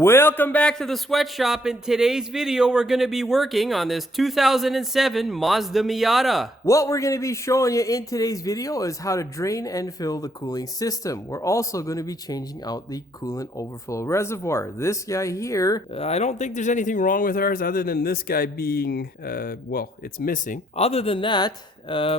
Welcome back to the sweatshop. In today's video, we're going to be working on this 2007 Mazda Miata. What we're going to be showing you in today's video is how to drain and fill the cooling system. We're also going to be changing out the coolant overflow reservoir. This guy here, I don't think there's anything wrong with ours other than this guy being, well, it's missing. Other than that,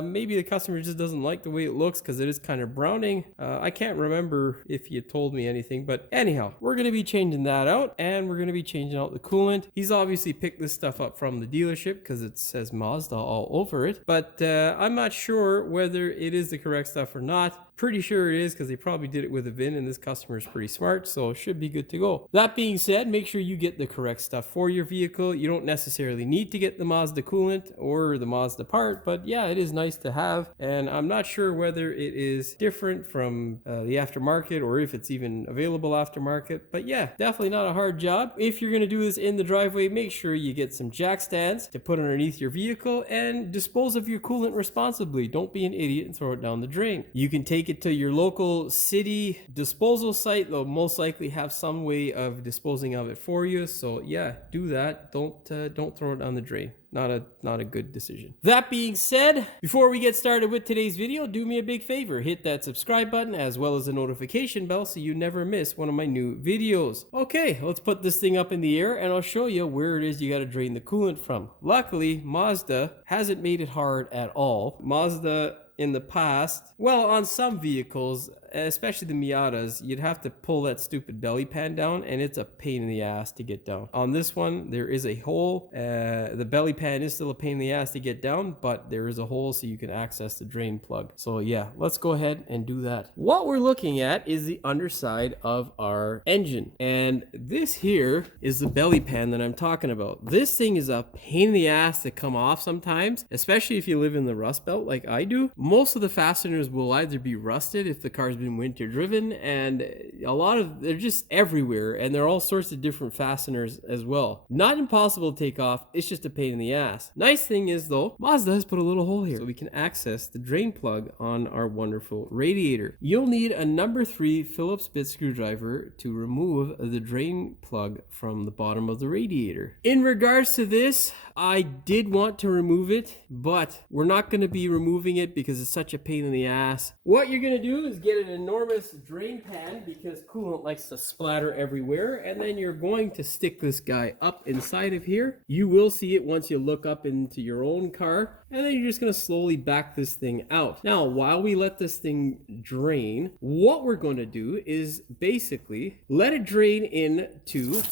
maybe the customer just doesn't like the way it looks because it is kind of browning. I can't remember if you told me anything, but anyhow, we're going to be changing that out, and we're going to be changing out the coolant. He's obviously picked this stuff up from the dealership because it says Mazda all over it, but I'm not sure whether it is the correct stuff or not. Pretty sure it is because they probably did it with a VIN, and this customer is pretty smart, so it should be good to go. That being said, make sure you get the correct stuff for your vehicle. You don't necessarily need to get the Mazda coolant or the Mazda part, but yeah, it is nice to have, and I'm not sure whether it is different from the aftermarket or if it's even available aftermarket, but yeah, definitely not a hard job. If you're going to do this in the driveway, make sure you get some jack stands to put underneath your vehicle and dispose of your coolant responsibly. Don't be an idiot and throw it down the drain. You can take it to your local city disposal site. They'll most likely have some way of disposing of it for you, so yeah, do that. Don't throw it down the drain. Not a good decision. That being said, before we get started with today's video, do me a big favor. Hit that subscribe button as well as the notification bell so you never miss one of my new videos. Okay, let's put this thing up in the air and I'll show you where it is you got to drain the coolant from. Luckily, Mazda hasn't made it hard at all. Mazda in the past, well, on some vehicles, especially the Miatas, you'd have to pull that stupid belly pan down, and it's a pain in the ass to get down. On this one, there is a hole. The belly pan is still a pain in the ass to get down, but there is a hole so you can access the drain plug. So yeah, let's go ahead and do that. What we're looking at is the underside of our engine, and this here is the belly pan that I'm talking about. This thing is a pain in the ass to come off sometimes, especially if you live in the Rust Belt like I do. Most of the fasteners will either be rusted if the car's been winter driven, and a lot of they're just everywhere, and there are all sorts of different fasteners as well. Not impossible to take off, it's just a pain in the ass. Nice thing is though, Mazda has put a little hole here so we can access the drain plug on our wonderful radiator. You'll need a number 3 Phillips bit screwdriver to remove the drain plug from the bottom of the radiator. In regards to this, I did want to remove it, but we're not going to be removing it because it's such a pain in the ass. What you're going to do is get an enormous drain pan because coolant likes to splatter everywhere, and then you're going to stick this guy up inside of here. You will see it once you look up into your own car, and then you're just going to slowly back this thing out. Now, while we let this thing drain, what we're going to do is basically let it drain into...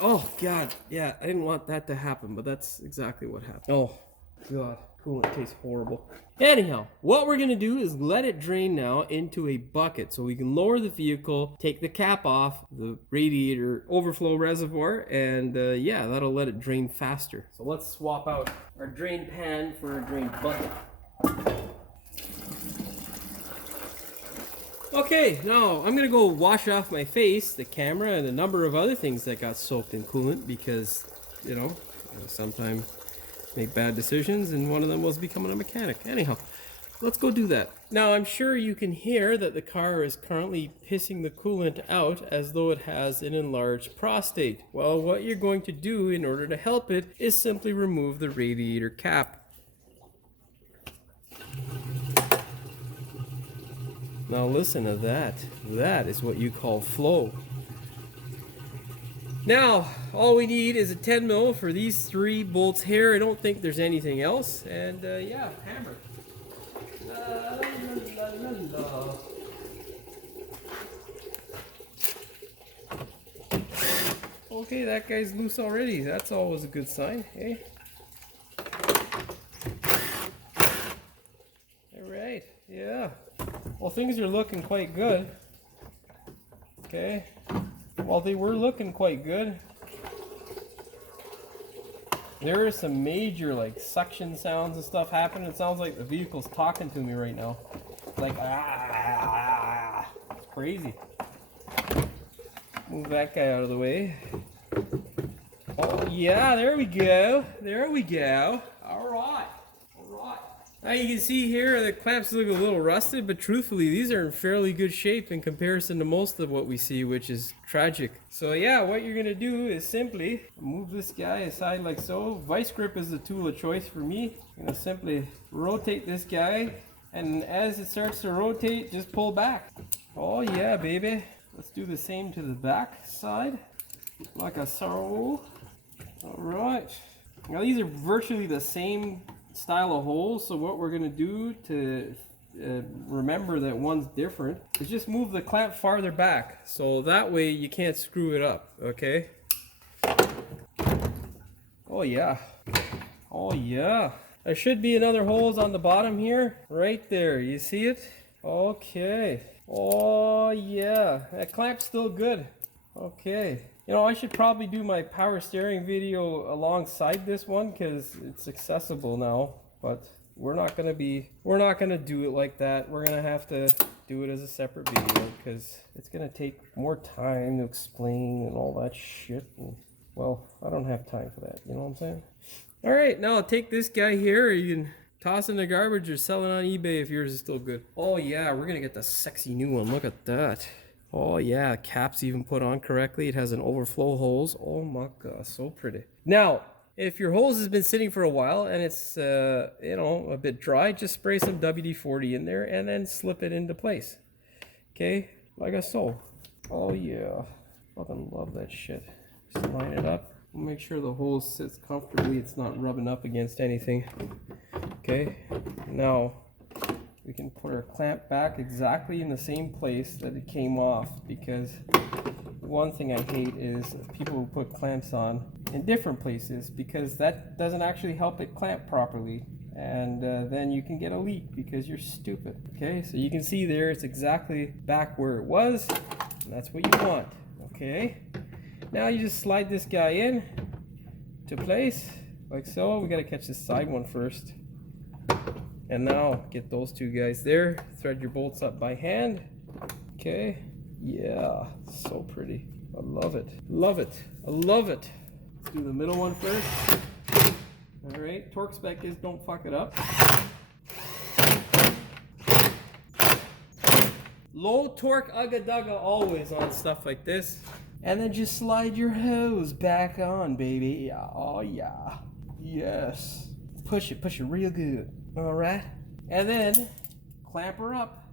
Oh, God. Yeah, I didn't want that to happen, but that's exactly what happened. Oh, God. Coolant tastes horrible. Anyhow, what we're going to do is let it drain now into a bucket so we can lower the vehicle, take the cap off the radiator overflow reservoir, and yeah, that'll let it drain faster. So let's swap out our drain pan for a drain bucket. Okay, now I'm gonna go wash off my face, the camera, and a number of other things that got soaked in coolant because, you know, sometimes make bad decisions, and one of them was becoming a mechanic. Anyhow, let's go do that. Now, I'm sure you can hear that the car is currently pissing the coolant out as though it has an enlarged prostate. Well, what you're going to do in order to help it is simply remove the radiator cap. Now listen to that. That is what you call flow. Now, all we need is a 10 mil for these 3 bolts here. I don't think there's anything else. And yeah, hammer. La, la, la, la. Okay, that guy's loose already. That's always a good sign, eh? Alright, yeah. Well, things are looking quite good. Okay. Well, they were looking quite good. There are some major, like, suction sounds and stuff happening. It sounds like the vehicle's talking to me right now. Like, ah. It's crazy. Move that guy out of the way. Oh, yeah, there we go. There we go. All right. Now you can see here the clamps look a little rusted, but truthfully these are in fairly good shape in comparison to most of what we see, which is tragic. So yeah, what you're gonna do is simply move this guy aside like so. Vice grip is the tool of choice for me. I'm gonna simply rotate this guy, and as it starts to rotate, just pull back. Oh yeah, baby. Let's do the same to the back side, like so. All right. Now these are virtually the same style of holes, so what we're going to do to remember that one's different is just move the clamp farther back, so that way you can't screw it up, okay? Oh yeah. Oh yeah. There should be another holes on the bottom here, right there. You see it? Okay. Oh yeah. That clamp's still good. Okay. You know, I should probably do my power steering video alongside this one because it's accessible now, but we're not gonna do it like that. We're gonna have to do it as a separate video because it's gonna take more time to explain and all that shit. And, well, I don't have time for that, you know what I'm saying? All right, now I'll take this guy here. You can toss in the garbage or sell it on eBay if yours is still good. Oh yeah, we're gonna get the sexy new one. Look at that. Oh yeah, cap's even put on correctly. It has an overflow hose. Oh my god, so pretty. Now, if your hose has been sitting for a while and it's you know, a bit dry, just spray some WD-40 in there and then slip it into place. Okay, like so. Oh yeah, fucking love that shit. Just line it up. Make sure the hose sits comfortably. It's not rubbing up against anything. Okay, now we can put our clamp back exactly in the same place that it came off, because one thing I hate is people who put clamps on in different places, because that doesn't actually help it clamp properly, and then you can get a leak because you're stupid. Okay, so you can see there it's exactly back where it was, and that's what you want. Okay, now you just slide this guy in to place like so. We got to catch this side one first. And now get those two guys there. Thread your bolts up by hand. Okay. Yeah, so pretty. I love it. Love it. I love it. Let's do the middle one first. All right. Torque spec is don't fuck it up. Low torque ugga dugga always on stuff like this. And then just slide your hose back on, baby. Yeah. Oh yeah. Yes. Push it real good. All right, and then clamp her up,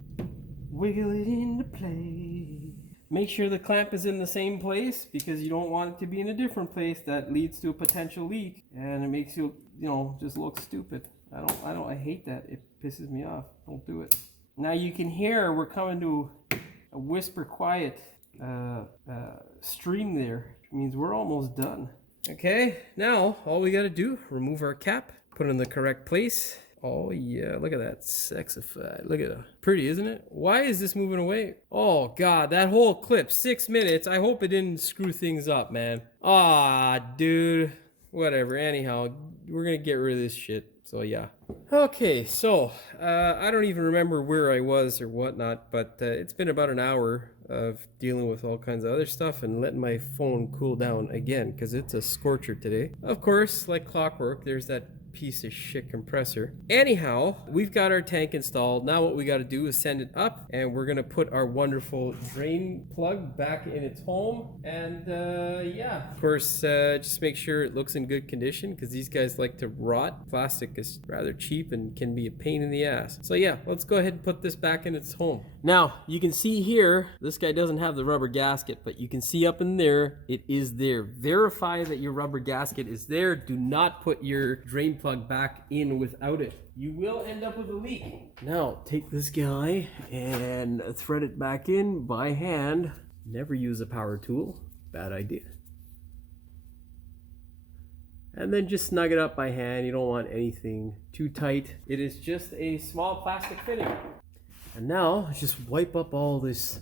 wiggle it into place. Make sure the clamp is in the same place because you don't want it to be in a different place. That leads to a potential leak, and it makes you, you know, just look stupid. I hate that. It pisses me off. Don't do it. Now you can hear we're coming to a whisper quiet stream there, which means we're almost done. Okay, now all we got to do, remove our cap, put it in the correct place. Oh yeah, look at that, sexified. Look at it. Pretty, isn't it? Why is this moving away? Oh god, that whole clip, 6 minutes. I hope it didn't screw things up, man. Ah, dude. Whatever, anyhow, we're gonna get rid of this shit. So yeah. Okay, so I don't even remember where I was or whatnot, but it's been about an hour of dealing with all kinds of other stuff and letting my phone cool down again because it's a scorcher today. Of course, like clockwork, there's that piece of shit compressor. Anyhow, we've got our tank installed. Now what we got to do is send it up, and we're gonna put our wonderful drain plug back in its home. And yeah, of course, just make sure it looks in good condition because these guys like to rot. Plastic is rather cheap and can be a pain in the ass. So yeah, let's go ahead and put this back in its home. Now you can see here, this guy doesn't have the rubber gasket, but you can see up in there, it is there. Verify that your rubber gasket is there. Do not put your drain plug back in without it. You will end up with a leak. Now take this guy and thread it back in by hand. Never use a power tool. Bad idea. And then just snug it up by hand. You don't want anything too tight. It is just a small plastic fitting. And now just wipe up all this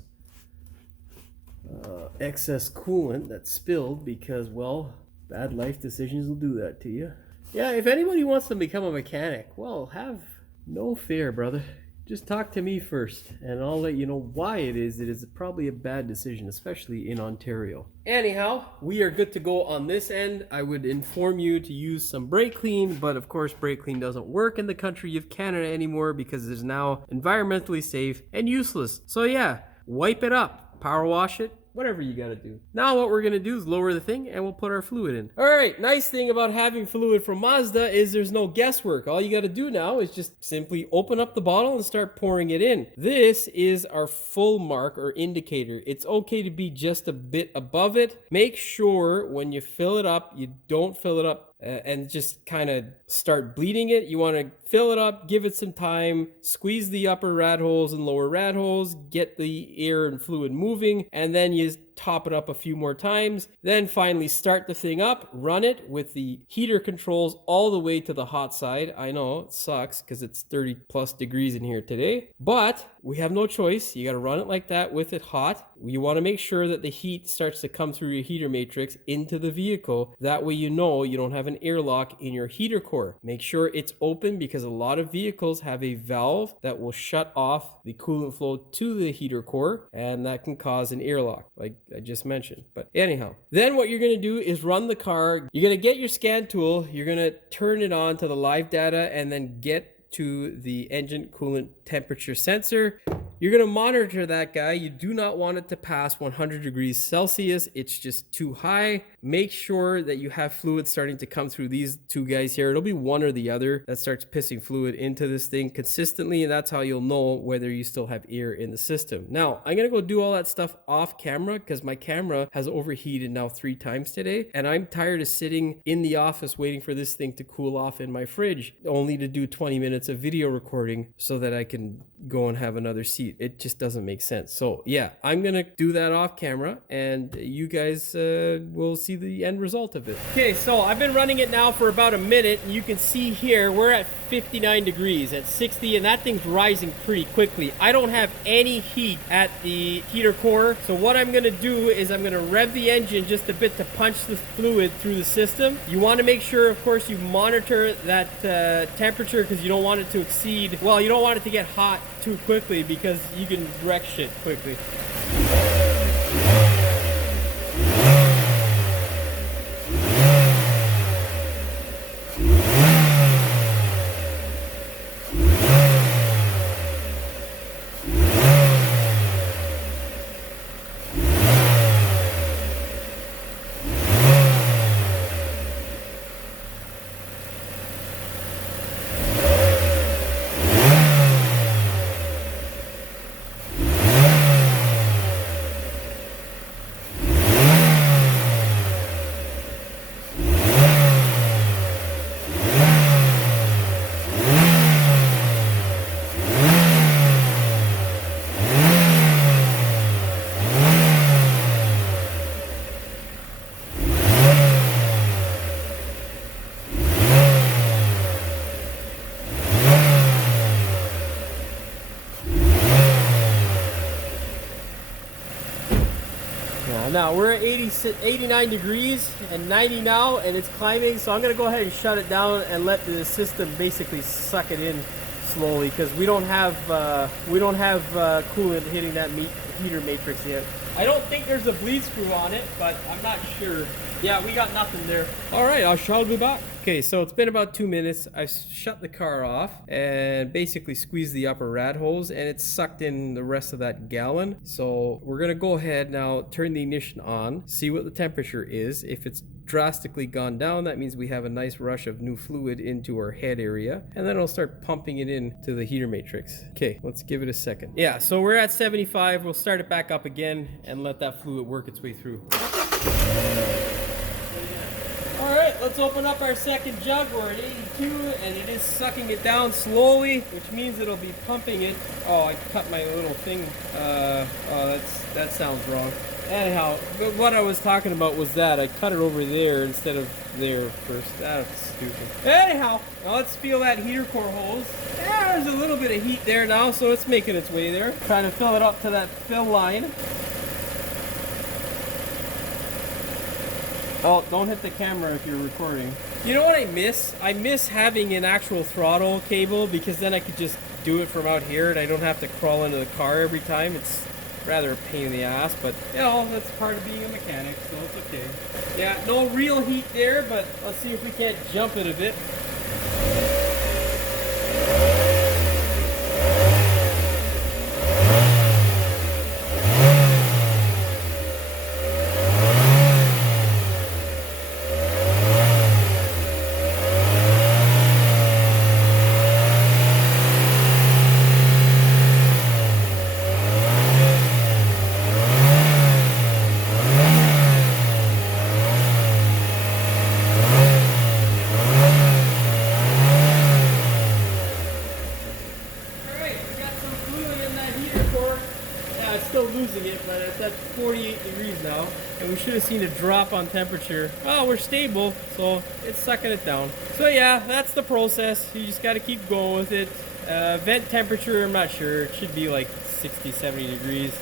excess coolant that's spilled because, well, bad life decisions will do that to you. Yeah, if anybody wants to become a mechanic, well, have no fear, brother. Just talk to me first, and I'll let you know why it is probably a bad decision, especially in Ontario. Anyhow, we are good to go on this end. I would inform you to use some brake clean, but of course brake clean doesn't work in the country of Canada anymore because it is now environmentally safe and useless. So yeah, wipe it up, power wash it, whatever you gotta do. Now what we're gonna do is lower the thing and we'll put our fluid in. All right, nice thing about having fluid from Mazda is there's no guesswork. All you gotta do now is just simply open up the bottle and start pouring it in. This is our full mark or indicator. It's okay to be just a bit above it. Make sure when you fill it up, you don't fill it up and just kind of start bleeding it. You want to fill it up, give it some time, squeeze the upper rat holes and lower rat holes, get the air and fluid moving, and then you top it up a few more times. Then finally start the thing up, run it with the heater controls all the way to the hot side. I know it sucks because it's 30 plus degrees in here today, but we have no choice. You got to run it like that with it hot. You want to make sure that the heat starts to come through your heater matrix into the vehicle. That way you know you don't have an airlock in your heater core. Make sure it's open because a lot of vehicles have a valve that will shut off the coolant flow to the heater core, and that can cause an airlock like I just mentioned. But anyhow, then what you're going to do is run the car. You're going to get your scan tool. You're going to turn it on to the live data and then get to the engine coolant temperature sensor. You're going to monitor that guy. You do not want it to pass 100 degrees Celsius. It's just too high. Make sure that you have fluid starting to come through these two guys here. It'll be one or the other that starts pissing fluid into this thing consistently, and that's how you'll know whether you still have air in the system. Now, I'm going to go do all that stuff off camera because my camera has overheated now 3 times today, and I'm tired of sitting in the office waiting for this thing to cool off in my fridge, only to do 20 minutes of video recording so that I can go and have another seat. It just doesn't make sense. So yeah, I'm gonna do that off camera and you guys will see the end result of it. Okay, so I've been running it now for about a minute, and you can see here we're at 59 degrees at 60, and that thing's rising pretty quickly. I don't have any heat at the heater core, so what I'm gonna do is I'm gonna rev the engine just a bit to punch the fluid through the system. You want to make sure, of course, you monitor that temperature because you don't want it to exceed, well, you don't want it to get hot too quickly because you can wreck shit quickly. Now we're at 89 degrees and 90 now, and it's climbing, so I'm gonna go ahead and shut it down and let the system basically suck it in slowly because we don't have coolant hitting that heater matrix yet. I don't think there's a bleed screw on it, but I'm not sure. Yeah, we got nothing there. All right, I shall be back. Okay, so it's been about 2 minutes. I've shut the car off and basically squeezed the upper rat hose, and it's sucked in the rest of that gallon. So we're gonna go ahead now, turn the ignition on, see what the temperature is. If it's drastically gone down, that means we have a nice rush of new fluid into our head area, and then I'll start pumping it into the heater matrix. Okay, let's give it a second. Yeah, so we're at 75. We'll start it back up again and let that fluid work its way through. Alright, let's open up our second jug. We're at 82 and it is sucking it down slowly, which means it'll be pumping it. Oh, I cut my little thing. That sounds wrong. Anyhow, but what I was talking about was that I cut it over there instead of there first. That's stupid. Anyhow, now let's feel that heater core hose. Yeah, there's a little bit of heat there now, so it's making its way there. Trying to fill it up to that fill line. Oh, don't hit the camera if you're recording. You know what I miss? I miss having an actual throttle cable because then I could just do it from out here and I don't have to crawl into the car every time. It's rather a pain in the ass, but you know, that's part of being a mechanic, so it's okay. Yeah, no real heat there, but let's see if we can't jump it a bit. Still losing it, but it's at 48 degrees now, and we should have seen a drop on temperature. Oh, we're stable, so it's sucking it down. So yeah, that's the process. You just got to keep going with it. Vent temperature, I'm not sure. It should be like 60, 70 degrees,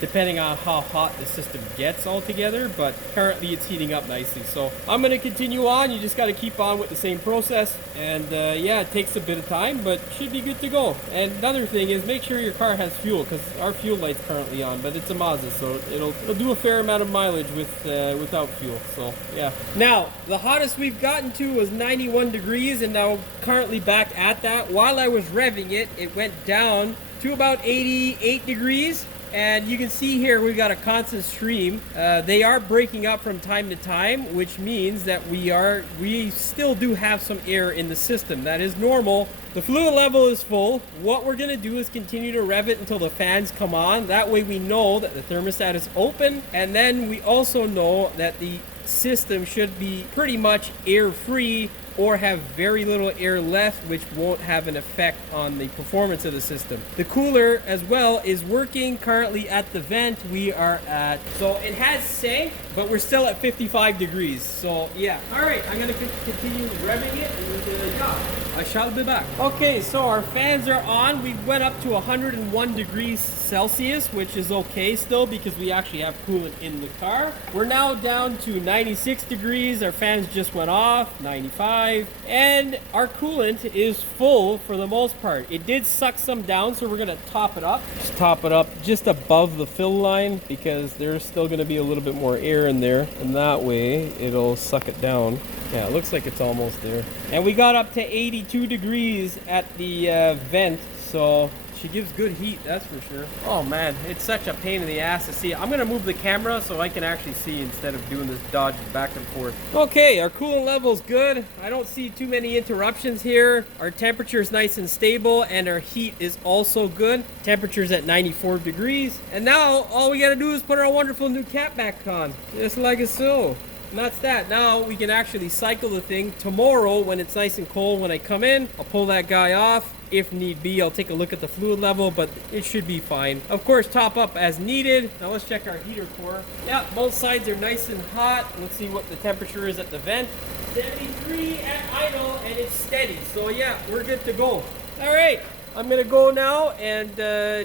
depending on how hot the system gets altogether, but currently it's heating up nicely. So I'm going to continue on. You just got to keep on with the same process, and yeah, it takes a bit of time, but should be good to go. And another thing is make sure your car has fuel, because our fuel light's currently on, but it's a Mazda, so it'll do a fair amount of mileage without fuel. So yeah. Now, the hottest we've gotten to was 91 degrees, and now currently back at that. While I was revving it, it went down to about 88 degrees, and you can see here we've got a constant stream. They are breaking up from time to time, which means that we still do have some air in the system. That is normal. The fluid level is full. What we're gonna do is continue to rev it until the fans come on. That way we know that the thermostat is open, and then we also know that the system should be pretty much air free or have very little air left, which won't have an effect on the performance of the system. The cooler as well is working currently at the vent. We are at, so it has sank, but we're still at 55 degrees. So yeah, all right, I'm gonna continue revving it, and yeah, I shall be back. Okay, so our fans are on. We went up to 101 degrees Celsius, which is okay still because we actually have coolant in the car. We're now down to 96 degrees. Our fans just went off, 95, and our coolant is full for the most part. It did suck some down, so we're gonna top it up. Just top it up just above the fill line because there's still gonna be a little bit more air in there, and that way it'll suck it down. Yeah, it looks like it's almost there. And we got up to 82 degrees at the vent, so she gives good heat, that's for sure. Oh man, it's such a pain in the ass to see. I'm gonna move the camera so I can actually see instead of doing this dodge back and forth. Okay, our coolant level's good. I don't see too many interruptions here. Our temperature is nice and stable, and our heat is also good. Temperature's at 94 degrees. And now all we gotta do is put our wonderful new cap back on, just like so. And that's that. Now we can actually cycle the thing. Tomorrow, when it's nice and cold, when I come in, I'll pull that guy off. If need be, I'll take a look at the fluid level, but it should be fine. Of course, top up as needed. Now let's check our heater core. Yeah, both sides are nice and hot. Let's see what the temperature is at the vent. 73 at idle, and it's steady. So yeah, we're good to go. All right, I'm gonna go now and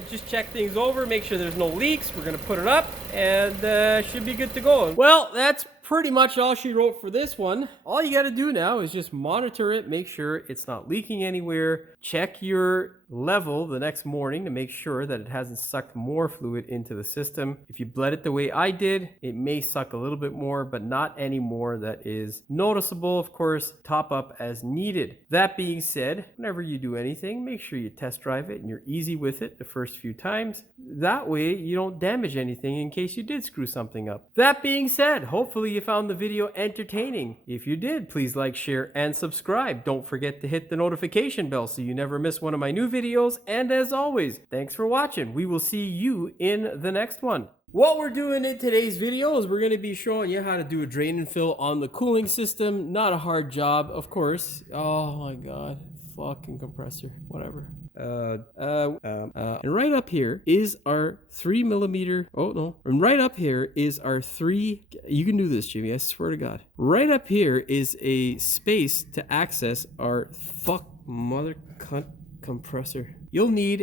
just check things over, make sure there's no leaks. We're gonna put it up, and should be good to go. Well, that's pretty much all she wrote for this one. All you got to do now is just monitor it, make sure it's not leaking anywhere. Check your level the next morning to make sure that it hasn't sucked more fluid into the system. If you bled it the way I did, it may suck a little bit more, but not any more that is noticeable. Of course, top up as needed. That being said, whenever you do anything, make sure you test drive it and you're easy with it the first few times. That way you don't damage anything in case you did screw something up. That being said, hopefully you found the video entertaining. If you did, please like, share, and subscribe. Don't forget to hit the notification bell so you never miss one of my new videos. And as always, thanks for watching. We will see you in the next one. What we're doing in today's video is we're going to be showing you how to do a drain and fill on the cooling system. Not a hard job, of course. Oh my god. Fucking compressor. Whatever. And right up here is our 3mm. Oh no. And right up here is our you can do this, Jimmy, I swear to God. Right up here is a space to access our mother cunt compressor. You'll need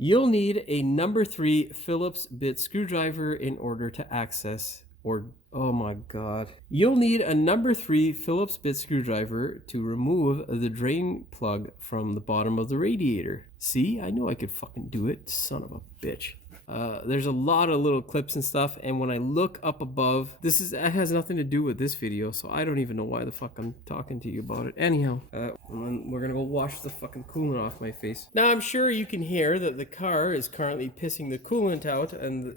You'll need a number 3 Phillips bit screwdriver in order to access or oh my god. You'll need a number 3 Phillips bit screwdriver to remove the drain plug from the bottom of the radiator. See, I know I could fucking do it, son of a bitch. There's a lot of little clips and stuff, and when I look up above, it has nothing to do with this video, so I don't even know why the fuck I'm talking to you about it. Anyhow, we're gonna go wash the fucking coolant off my face. Now I'm sure you can hear that the car is currently pissing the coolant out, and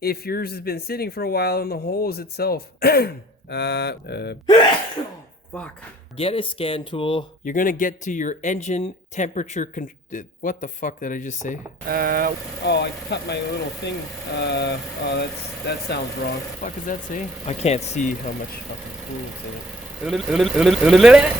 if yours has been sitting for a while in the hose itself, fuck. Get a scan tool. You're gonna get to your engine temperature what the fuck did I just say? Oh, I cut my little thing. Oh, that sounds wrong. What the fuck does that say? I can't see how much fucking coolant's in it.